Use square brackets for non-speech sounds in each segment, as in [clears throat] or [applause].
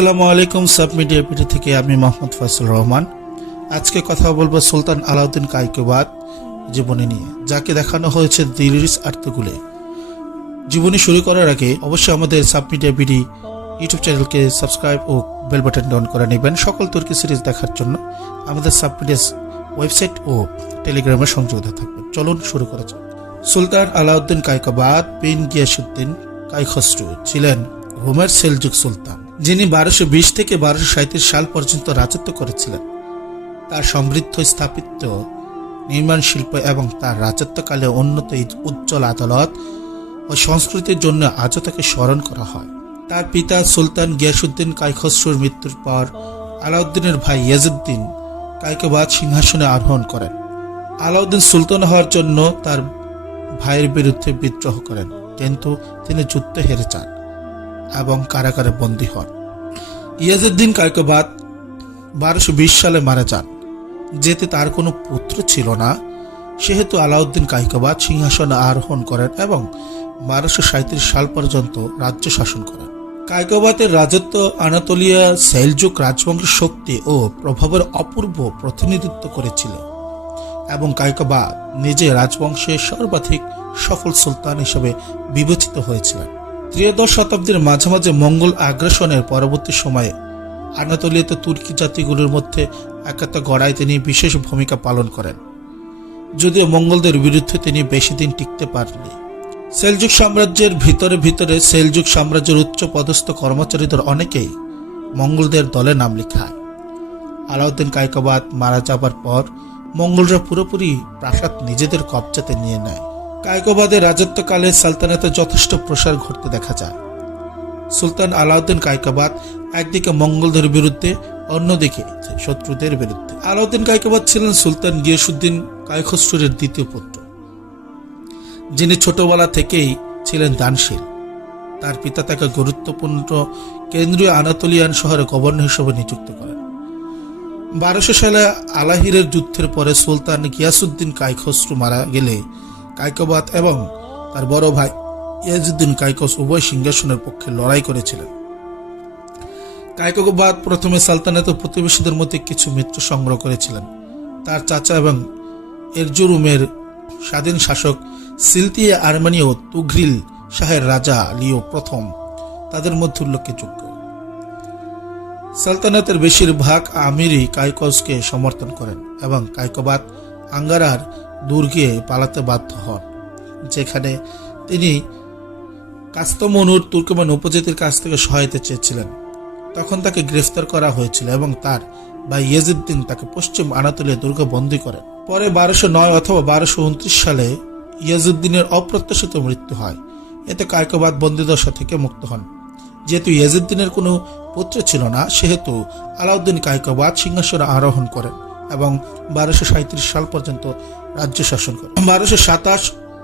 আসসালামু আলাইকুম sub media পিঠে থেকে আমি মোহাম্মদ ফয়সুল রহমান। আজকে কথা বলব সুলতান আলাউদ্দিন কাইকোবাদ জীবনী নিয়ে, যাকে দেখানো হয়েছে দিল্লির আর্তগুলে। জীবনী শুরু করার আগে অবশ্যই আমাদের সাব মিডিয়া বিডি ইউটিউব চ্যানেলকে সাবস্ক্রাইব ও বেল বাটন অন করে নেবেন সকল তুর্কি সিরিজ দেখার জন্য। আমাদের সাব মিডিয়া ওয়েবসাইট ও টেলিগ্রামে সংযুক্ত থাকবেন। চলুন শুরু করা যাক। সুলতান আলাউদ্দিন কাইকোবাদ বিন গিয়াসুদ্দিন কাইখসরু ছিলেন রোমের সেলজুক সুলতান। যিনি বারোশো বিশ থেকে বারোশো সাঁত্রিশ সাল পর্যন্ত রাজত্ব করেছিলেন। তার সমৃদ্ধ স্থাপিত্য নির্মাণ শিল্প এবং তার রাজত্বকালে উন্নত উজ্জ্বল আদালত ও সংস্কৃতির জন্য আজও তাকে স্মরণ করা হয়। তার পিতা সুলতান গিয়াসুদ্দিন কাইখসরুর মৃত্যুর পর আলাউদ্দিনের ভাই ইয়াজুদ্দিন কাইকোবাদ সিংহাসনে আরোহণ করেন। আলাউদ্দিন সুলতান হওয়ার জন্য তার ভাইয়ের বিরুদ্ধে বিদ্রোহ করেন, কিন্তু তিনি যুদ্ধে হেরে যান। এবং কারাগারে বন্দী হন। ইয়াজুদ্দিন কাইকোবাদ বারোশো বিশ সালে মারা যান। যেতে তার কোনো পুত্র ছিল না। সেহেতু আলাউদ্দিন কাইকোবাদ সিংহাসনে আরোহণ করেন এবং বারোশো সাঁত্রিশ সাল পর্যন্ত রাজ্য শাসন করেন। কাইকোবাদের রাজত্ব আনাতোলিয়া সেলজুক রাজবংশের শক্তি ও প্রভাবের অপূর্ব প্রতিনিধিত্ব করেছিল এবং কাইকোবাদ নিজে রাজবংশের সর্বাধিক সফল সুলতান হিসেবে বিবেচিত হয়েছিলেন। ত্রয়োদশ শতাব্দীর মাঝামাঝি মঙ্গল আগ্রাসনের পরবর্তী সময়ে আনাতোলিয়াতে তুর্কি জাতিগুলোর মধ্যে একাত্ম গড়ায় তিনি বিশেষ ভূমিকা পালন করেন। যদিও মঙ্গলদের বিরুদ্ধে তিনি বেশি দিন টিকতে পারেননি। সেলজুক সাম্রাজ্যের ভিতরে ভিতরে সেলজুক সাম্রাজ্যের উচ্চ পদস্থ কর্মচারীদের অনেকেই মঙ্গলদের দলে নাম লিখায়। আলাউদ্দিন কাইকোবাদ মারা যাবার পর মঙ্গলরা পুরোপুরি প্রাসাদ নিজেদের কবজাতে নিয়ে নেয়। কাইকোবাদের রাজত্বকালে সালতানাতে যথেষ্ট প্রসার ঘটতে দেখা যায়। সুলতান আলাউদ্দিন কাইকোবাদ একদিকে মঙ্গলদের বিরুদ্ধে, অন্যদিকে শত্রুদের বিরুদ্ধে। আলাউদ্দিন কাইকোবাদ ছিলেন সুলতান গিয়াসুদ্দিন কাইখসরুরের দ্বিতীয় পুত্র। যিনি ছোটবেলা থেকেই ছিলেন দানশীল। তার পিতা তাকে গুরুত্বপূর্ণ কেন্দ্রীয় আনাতোলিয়ান শহরে গভর্নর হিসেবে নিযুক্ত করেন। বারোশো সালে আলাহিরের যুদ্ধের পরে সুলতান গিয়াসুদ্দিন কাইখসরু মারা গেলে কাইকোবাদ এবং তার বড় ভাই ইয়াজুদ্দিন কাইকস উভয় সিংহাসনের পক্ষে লড়াই করেছিলেন। কাইকোবাদ প্রথমে সালতানাতের প্রতিবেশীদের মধ্যে কিছু মিত্র সংগ্রহ করেছিলেন। তার চাচা এবং এরজুরুমের স্বাধীন শাসক সিলতিয়া আর্মেনীয় তুঘ্রিল শাহের রাজা লিও প্রথম তাদের মধ্যে উল্লেখযোগ্য। সালতানাতের বেশিরভাগ আমিরই কাইকসকে সমর্থন করেন এবং কাইকোবাদ আঙ্গারার দুর্গে পালাতে বাধ্য হন, যেখানে তিনি কাস্তমনুর তুর্কমান উপজাতির কাছ থেকে সহায়তা চেয়েছিলেন। তখন তাকে গ্রেফতার করা হয়েছিল এবং তার ভাই ইয়েজুদ্দিন তাকে পশ্চিম আনাতোলিয়া দুর্গ বন্দী করেন। পরে বারোশো নয় অথবা বারোশো উনত্রিশ সালে ইয়াজুদ্দিনের অপ্রত্যাশিত মৃত্যু হয়। এতে কায়কবাদ বন্দিদশা থেকে মুক্ত হন? যেহেতু ইয়াজুদ্দিনের কোনো পুত্র ছিল না, সেহেতু আলাউদ্দিন কায়কবাদ সিংহাসনে আরোহণ করেন। এবং বারোশো সাঁত্রিশ সাল পর্যন্ত রাজ্য শাসন করেন বারোশো সাতাশ,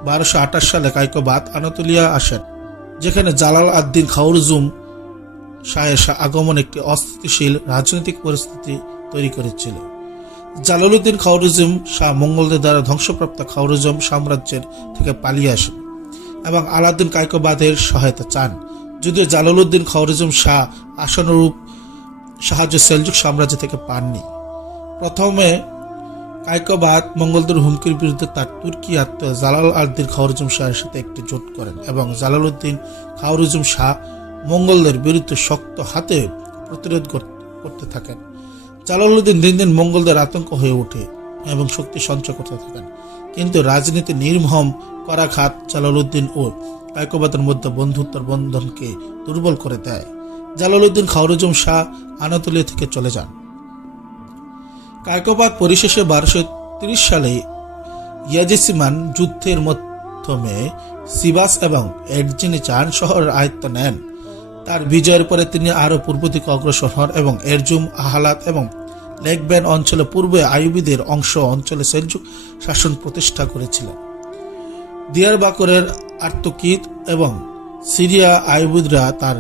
বারোশো আঠাশ সালে কায়কবাদ আনাতুলিয়া আসেন, যেখানে জালাল আদ্দিন খাউরজুম শাহের আগমন একটি অস্থিতিশীল রাজনৈতিক পরিস্থিতি তৈরি করেছিল জালালউদ্দিন খাউরুজম শাহ মঙ্গলদের দ্বারা ধ্বংসপ্রাপ্ত খাউরুজম সাম্রাজ্যের থেকে পালিয়ে আসেন এবং আলাউদ্দিন কায়কোবাদের সহায়তা চান। যদিও জালালউদ্দিন খাউরুজম শাহ আশানুরূপ সাহায্য সেলজুক সাম্রাজ্য থেকে পাননি। প্রথমে কায়কোবাদ মঙ্গলদের হুমকির বিরুদ্ধে তার তুর্কি আত্মীয় জালাল আদ্দিন খাউরুজম শাহের সাথে একটি জোট করেন এবং জালালউদ্দিন খাউরুজম শাহ মঙ্গলদের বিরুদ্ধে শক্ত হাতে প্রতিরোধ করতে থাকেন। জালালউদ্দিন দিন দিন মঙ্গলদের আতঙ্ক হয়ে ওঠে এবং শক্তি সঞ্চয় করতে থাকেন। কিন্তু রাজনীতি নির্মম করা করাঘাত জালালউদ্দিন ও কায়কোবাদের মধ্যে বন্ধুত্বর বন্ধনকে দুর্বল করে দেয়। জালালউদ্দিন খাউরুজম শাহ আনাতোলিয়া থেকে চলে যান। কায়কোবাদ পরিশেষে বারোশো তিরিশ সালে ইয়াজিসিমান যুদ্ধের মাধ্যমে সিবাস এবং এডজিনিচান শহরের আয়ত্ত নেন। তার বিজয়ের পরে তিনি আরও পূর্ব দিকে অগ্রসর হন এবং এরজুম, আহালাত এবং লেকব্যান অঞ্চলে পূর্বে আইয়ুবীদের অংশ অঞ্চলে সেলজুক শাসন প্রতিষ্ঠা করেছিলেন। দিয়ারবাকরের আর্তকিত এবং সিরিয়া আইয়ুবীদরা তার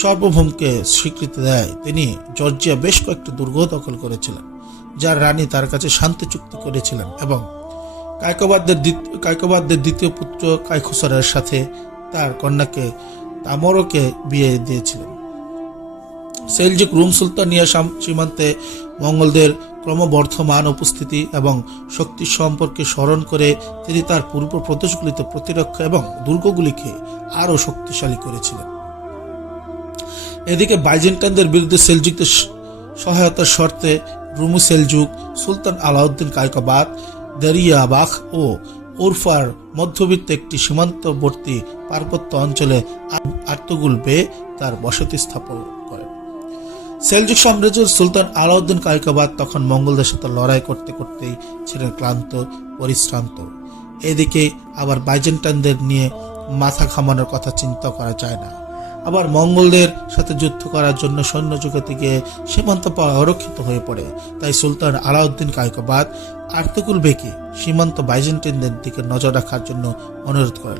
সার্বভৌমকে স্বীকৃতি দেয়। তিনি জর্জিয়া বেশ কয়েকটি দুর্গ দখল করেছিলেন, যার রানী তার কাছে শান্তি চুক্তি করেছিলেন এবং কায়কোবাদদের কায়কোবাদদের দ্বিতীয় পুত্র কাইখুসরের সাথে তার কন্যাকে তামরকে বিয়ে দিয়েছিলেন। সেলজুক রুম সুলতানিয়া সীমান্তে মঙ্গলদের ক্রমবর্ধমান উপস্থিতি এবং শক্তি সম্পর্কে স্মরণ করে তিনি তার পূর্ব প্রদেশগুলিতে প্রতিরক্ষা এবং দুর্গগুলিকে আরও শক্তিশালী করেছিলেন। এদিকে বাইজেন্টানদের বিরুদ্ধে সেলজুকদের সহায়তার শর্তে রুমু সেলজুক সুলতান আলাউদ্দিন কায়কবাদ দরিয়াবাখ ও উরফার মধ্যবিত্ত একটি সীমান্তবর্তী পার্বত্য অঞ্চলে আ- আর্তুগুল বেয়ে তার বসতি স্থাপন করেন সেলজুক সাম্রাজ্যের সুলতান আলাউদ্দিন কায়কবাদ তখন মঙ্গলদের সাথে লড়াই করতে করতেই ছিলেন ক্লান্ত, পরিশ্রান্ত। এদিকে আবার বাইজেন্টানদের নিয়ে মাথা ঘামানোর কথা চিন্তা করা যায় না। আবার মঙ্গলদের সাথে যুদ্ধ করার জন্য সৈন্য যুগতে গিয়ে সীমান্ত পাওয়া অরক্ষিত হয়ে পড়ে। তাই সুলতান আলাউদ্দিন কায়কবাদ, আর্তুগুল বেকে সীমান্ত বাইজেন্টাইনদের দিকে নজর রাখার জন্য অনুরোধ করেন।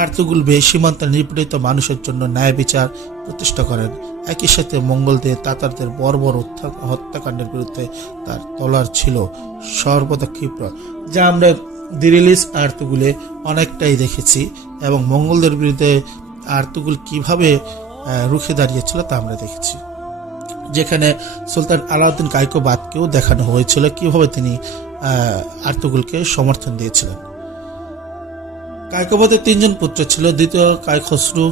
আর্তুগুল বে সীমান্তে নিপীড়িত মানুষের জন্য ন্যায় বিচার প্রতিষ্ঠা করেন। একই সাথে মঙ্গলদের তাতারদের বর্বর হত্যা- হত্যাকাণ্ডের বিরুদ্ধে তার তলার ছিল সর্বদা ক্ষিপ্র, যা আমরা দিরিলিস আর্তুগুলে অনেকটাই দেখেছি এবং মঙ্গলদের বিরুদ্ধে আর্তুগুল কীভাবে রুখে দাঁড়িয়েছিল তা আমরা দেখেছি। যেখানে সুলতান আলাউদ্দিন কাইকোবাদকেও দেখানো হয়েছিল কীভাবে তিনি আর্তুগুলকে সমর্থন দিয়েছিলেন। কায়কোবাদের তিনজন পুত্র ছিল, দ্বিতীয় কায় খসরু,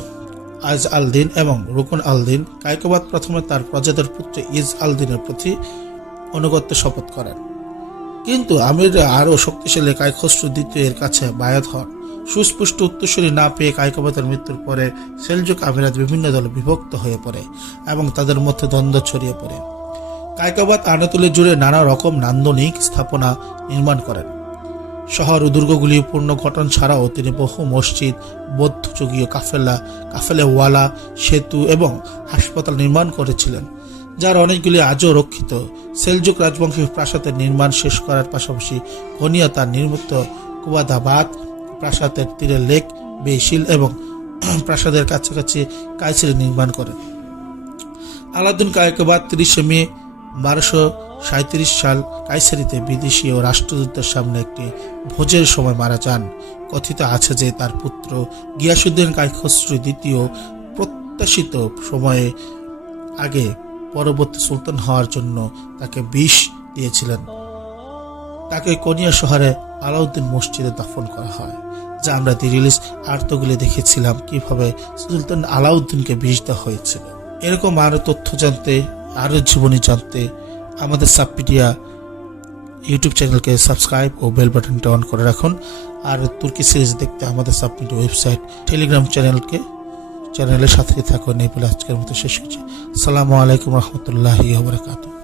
আজ আল দিন এবং রুকন আল দিন কায়কোবাদ প্রথমে তার প্রজাদের পুত্র ইজ আল দিনের প্রতি অনুগত্য শপথ করেন। কিন্তু আমির আরও শক্তিশালী কায় খসরু দ্বিতীয় এর কাছে বায়াত হন। সুস্পষ্ট উত্তরসূরি না পেয়ে কায়কোবাদের মৃত্যুর পরে সেলজুক আমিরাত বিভিন্ন দলে বিভক্ত হয়ে পড়ে এবং তাদের মধ্যে দ্বন্দ্ব ছড়িয়ে পড়ে। কায়কোবাদ আনাতোলে জুড়ে নানা রকম নান্দনিক স্থাপনা নির্মাণ করেন। শহর ও দুর্গগুলি পুনর্গঠন ছাড়াও তিনি বহু মসজিদ, বৌদ্ধযুগীয় কাফেলা কাফেলে ওয়ালা সেতু এবং হাসপাতাল নির্মাণ করেছিলেন। যার অনেকগুলি আজও রক্ষিত। সেলজুক রাজবংশের প্রাসাদের নির্মাণ শেষ করার পাশাপাশি ঘনিয়া তার নির্মিত। কুবাদাবাদ প্রাসাদের তীরে লেক বেশিল এবং [clears throat] প্রাসাদের কাছাকাছি কাইসির নির্মাণ করেন আলাউদ্দিন কায়কবাদ তিরিশে মে বারোশো সাঁত্রিশ সাল কাইসারিতে বিদেশি ও রাষ্ট্রদূতের সামনে একটি ভোজের সময় মারা যান। কথিত আছে যে তার পুত্র গিয়াসুদ্দিন কায়খসরু দ্বিতীয় প্রত্যাশিত সময়ে আগে পরবর্তী সুলতান হওয়ার জন্য তাকে বিষ দিয়েছিলেন। তাকে কোনিয়া শহরে আলাউদ্দিন মসজিদে দাফন করা হয়, যা আমরা দিরিলিস আর্তগুলি দেখেছিলাম, কীভাবে সুলতান আলাউদ্দিনকে বিষ দেওয়া হয়েছিল। এরকম আরও তথ্য জানতে আরও জীবনী জানতে আমাদের সাবপিডিয়া ইউটিউব চ্যানেলকে সাবস্ক্রাইব ও বেল বাটনটা অন করে রাখুন। আর তুর্কি সিরিজ দেখতে আমাদের সাবমিডিয়া ওয়েবসাইট, টেলিগ্রাম চ্যানেলকে চ্যানেলের সাথে থাকুন। এই বলে আজকের মতো শেষ করছি। আসসালামু আলাইকুম রহমতুল্লাহি বারকাতুহ।